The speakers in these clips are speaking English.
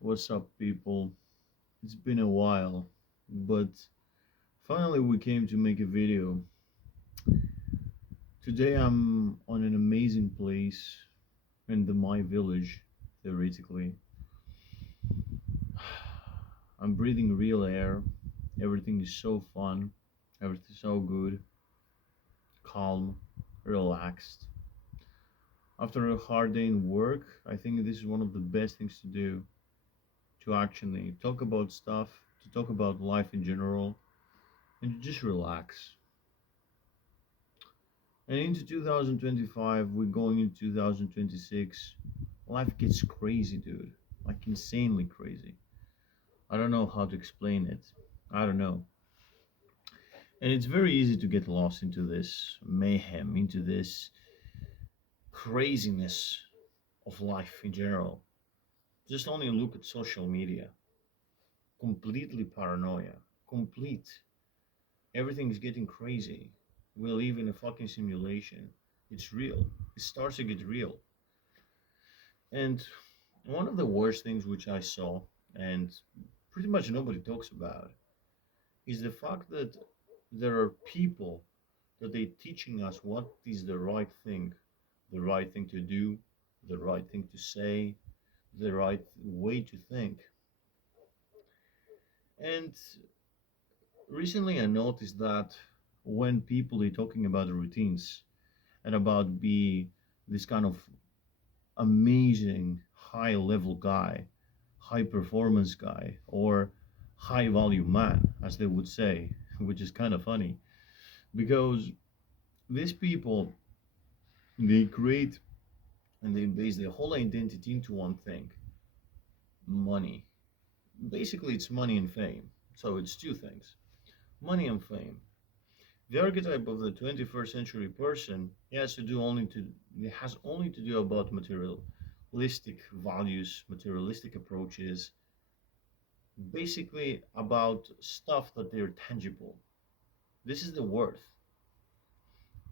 What's up, people? It's been a while, but finally we came to make a video. Today I'm on an amazing place in my village, theoretically. I'm breathing real air. Everything is so fun. Everything's so good, calm, relaxed. After a hard day in work, I think this is one of the best things to do to actually talk about stuff, to talk about life in general, and to just relax. And into 2025, we're going into 2026. Life gets crazy, dude. Like insanely crazy. I don't know how to explain it. I don't know. And it's very easy to get lost into this mayhem, into this craziness of life in general. Just only look at social media. Completely paranoia. Complete. Everything is getting crazy. We live in a fucking simulation. It's real. It starts to get real. And one of the worst things which I saw, and pretty much nobody talks about, is the fact that there are people that they teaching us what is the right thing to do, the right thing to say, the right way to think. And recently I noticed that when people are talking about the routines and about be this kind of amazing high level guy, high performance guy, or high value man, as they would say, which is kind of funny because these people they create and they base their whole identity into one thing: money. Basically, it's money and fame. So it's two things: money and fame. The archetype of the 21st century person it has only to do about materialistic values, materialistic approaches, basically about stuff that they're tangible. This is the worth.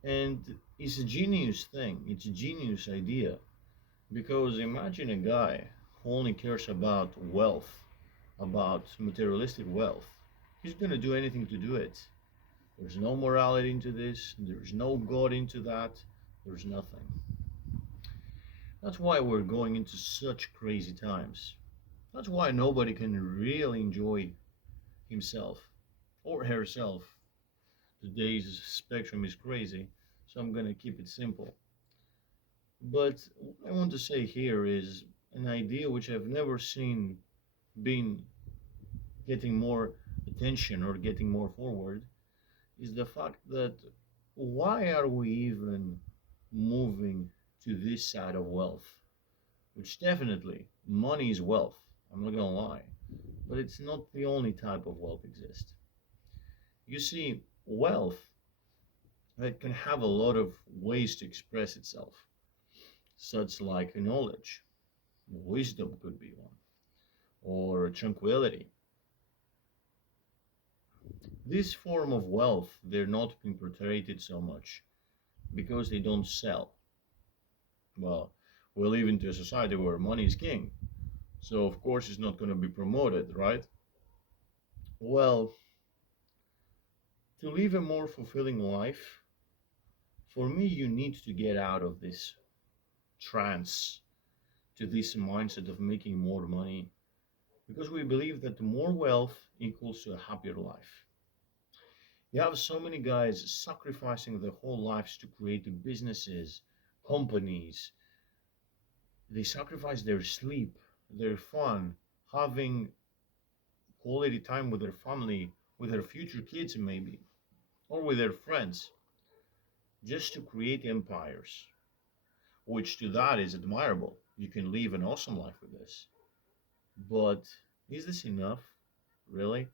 And it's a genius thing, it's a genius idea. Because imagine a guy who only cares about wealth, about materialistic wealth. He's gonna do anything to do it. There's no morality into this, there's no God into that, there's nothing. That's why we're going into such crazy times. That's why nobody can really enjoy himself or herself. Today's spectrum is crazy, so I'm gonna keep it simple. But what I want to say here is an idea which I've never seen being getting more attention or getting more forward is the fact that why are we even moving to this side of wealth? Which definitely money is wealth. I'm not gonna lie, but it's not the only type of wealth exists. You see, wealth that can have a lot of ways to express itself, such like knowledge, wisdom could be one, or tranquility. This form of wealth, they're not being portrayed so much because they don't sell. Well, we live into a society where money is king, so of course it's not going to be promoted, right? Well, to live a more fulfilling life, for me, you need to get out of this trance to this mindset of making more money because we believe that more wealth equals to a happier life. You have so many guys sacrificing their whole lives to create the businesses, companies. They sacrifice their sleep, their fun, having quality time with their family, with their future kids maybe, or with their friends, just to create empires, which to that is admirable. You can live an awesome life with this. But is this enough? Really?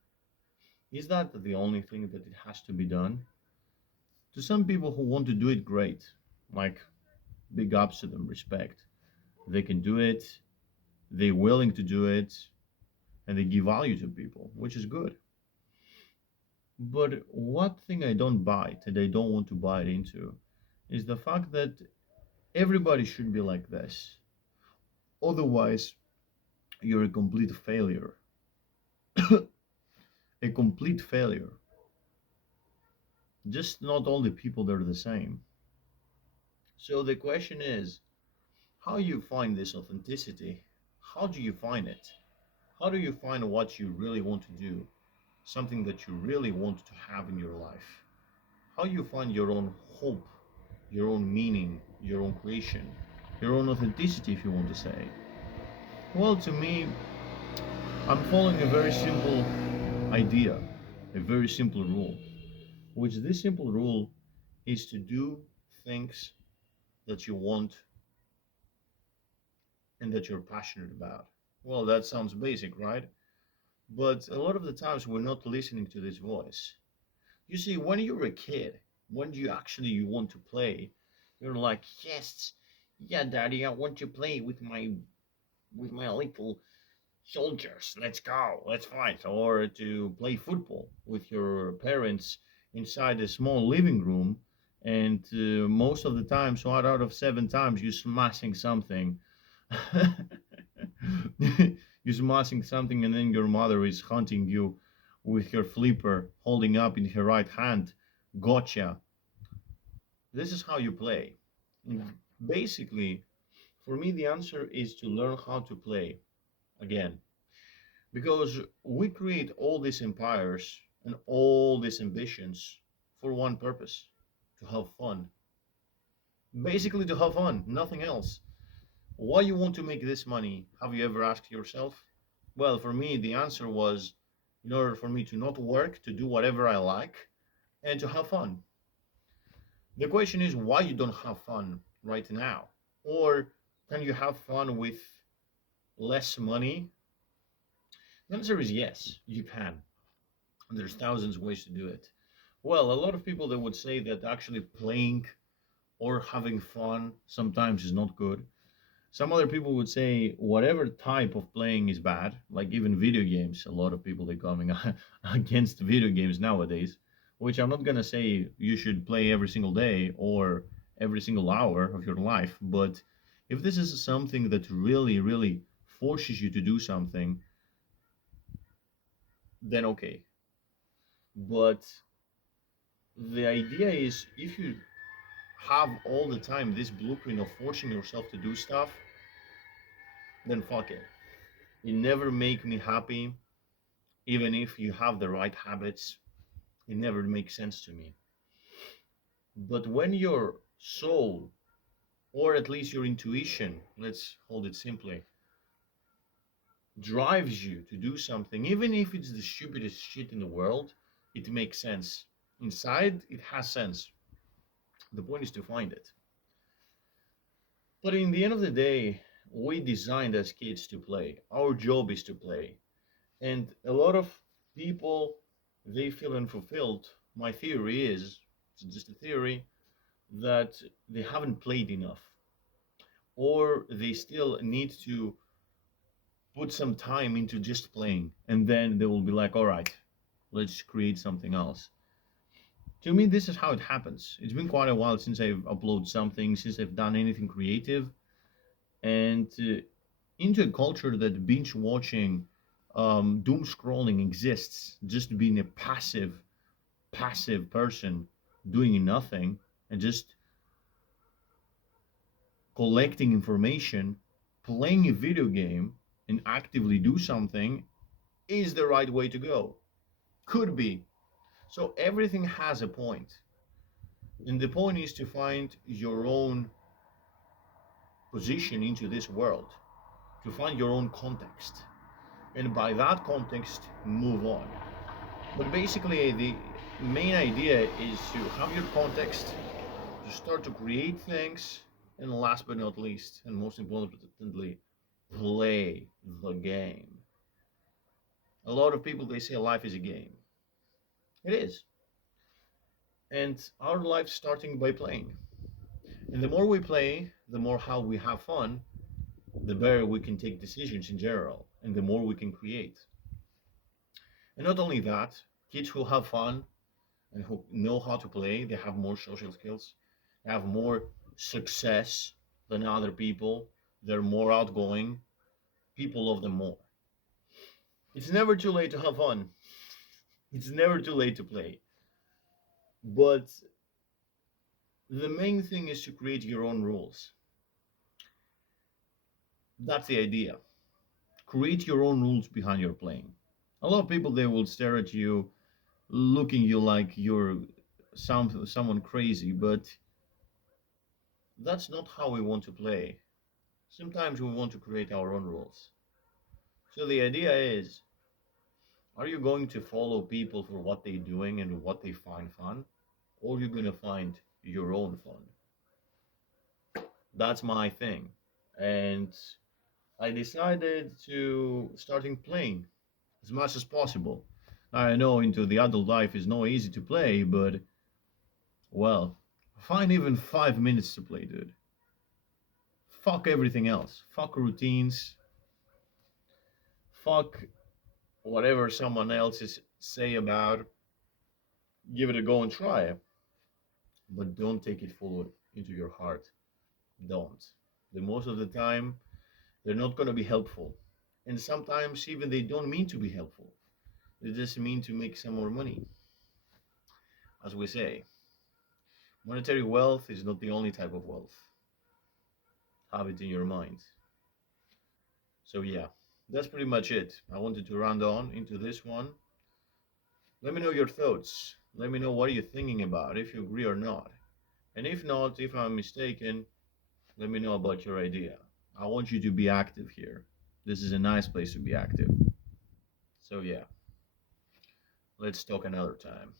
Is that the only thing that it has to be done? To some people who want to do it, great. Like, big ups to them, respect. They can do it, they're willing to do it, and they give value to people, which is good. But one thing I don't buy, that I don't want to buy it into, is the fact that everybody should be like this. Otherwise, you're a complete failure. A complete failure. Just not all the people that are the same. So the question is, how you find this authenticity? How do you find it? How do you find what you really want to do? Something that you really want to have in your life? How you find your own hope, your own meaning, your own creation, your own authenticity, if you want to say? Well, to me, I'm following a very simple idea, a very simple rule, which this simple rule is to do things that you want and that you're passionate about. Well, that sounds basic, right? But a lot of the times we're not listening to this voice. You see, when you're a kid, when you want to play, you're like, yes, yeah, daddy, I want to play with my little soldiers. Let's go, let's fight. Or to play football with your parents inside a small living room. And most of the time, so out of 7 times, you're smashing something. You're smashing something, and then your mother is hunting you with her flipper holding up in her right hand. Gotcha. This is how you play. And basically, for me, the answer is to learn how to play again. Because we create all these empires and all these ambitions for one purpose, to have fun. Basically, to have fun, nothing else. Why you want to make this money? Have you ever asked yourself? Well, for me, the answer was in order for me to not work, to do whatever I like, and to have fun. The question is why you don't have fun right now? Or can you have fun with less money? The answer is yes, you can. There's thousands of ways to do it. Well, a lot of people that would say that actually playing or having fun sometimes is not good. Some other people would say whatever type of playing is bad, like even video games. A lot of people are coming against video games nowadays, which I'm not gonna say you should play every single day or every single hour of your life, but if this is something that really, really forces you to do something, then okay. But the idea is if you have all the time this blueprint of forcing yourself to do stuff, then fuck it. It never make me happy, even if you have the right habits. It never makes sense to me. But when your soul, or at least your intuition, let's hold it simply, drives you to do something, even if it's the stupidest shit in the world, it makes sense. Inside, it has sense. The point is to find it. But in the end of the day, we designed as kids to play. Our job is to play. And a lot of people, they feel unfulfilled. My theory is, it's just a theory, that they haven't played enough, or they still need to put some time into just playing, and then they will be like, all right, let's create something else. To me, this is how it happens. It's been quite a while since I've uploaded something, since I've done anything creative, and into a culture that binge watching, doom scrolling exists, just being a passive person doing nothing and just collecting information, playing a video game, and actively do something is the right way to go. Could be. So everything has a point. And the point is to find your own position into this world, to find your own context. And by that context, move on. But basically, the main idea is to have your context, to start to create things, and last but not least, and most importantly, play the game. A lot of people they say life is a game. It is. And our life's starting by playing. And the more we play, the more how we have fun, the better we can take decisions in general, and the more we can create. And not only that, kids who have fun and who know how to play, they have more social skills, they have more success than other people, they're more outgoing, people love them more. It's never too late to have fun. It's never too late to play. But the main thing is to create your own rules. That's the idea. Create your own rules behind your playing. A lot of people, they will stare at you, looking you like you're someone crazy, but that's not how we want to play. Sometimes we want to create our own rules. So the idea is, are you going to follow people for what they're doing and what they find fun? Or are you going to find your own fun? That's my thing. And I decided to starting playing as much as possible. I know into the adult life is not easy to play, but well, find even 5 minutes to play, dude. Fuck everything else. Fuck routines. Fuck whatever someone else is say about. Give it a go and try it, but don't take it full into your heart. Don't. The most of the time, they're not going to be helpful, and sometimes even they don't mean to be helpful. They just mean to make some more money. As we say, monetary wealth is not the only type of wealth. Have it in your mind. So yeah, that's pretty much it. I wanted to round on into this one. Let me know your thoughts. Let me know what you're thinking about, if you agree or not. And if not, if I'm mistaken, let me know about your idea. I want you to be active here. This is a nice place to be active. So yeah, let's talk another time.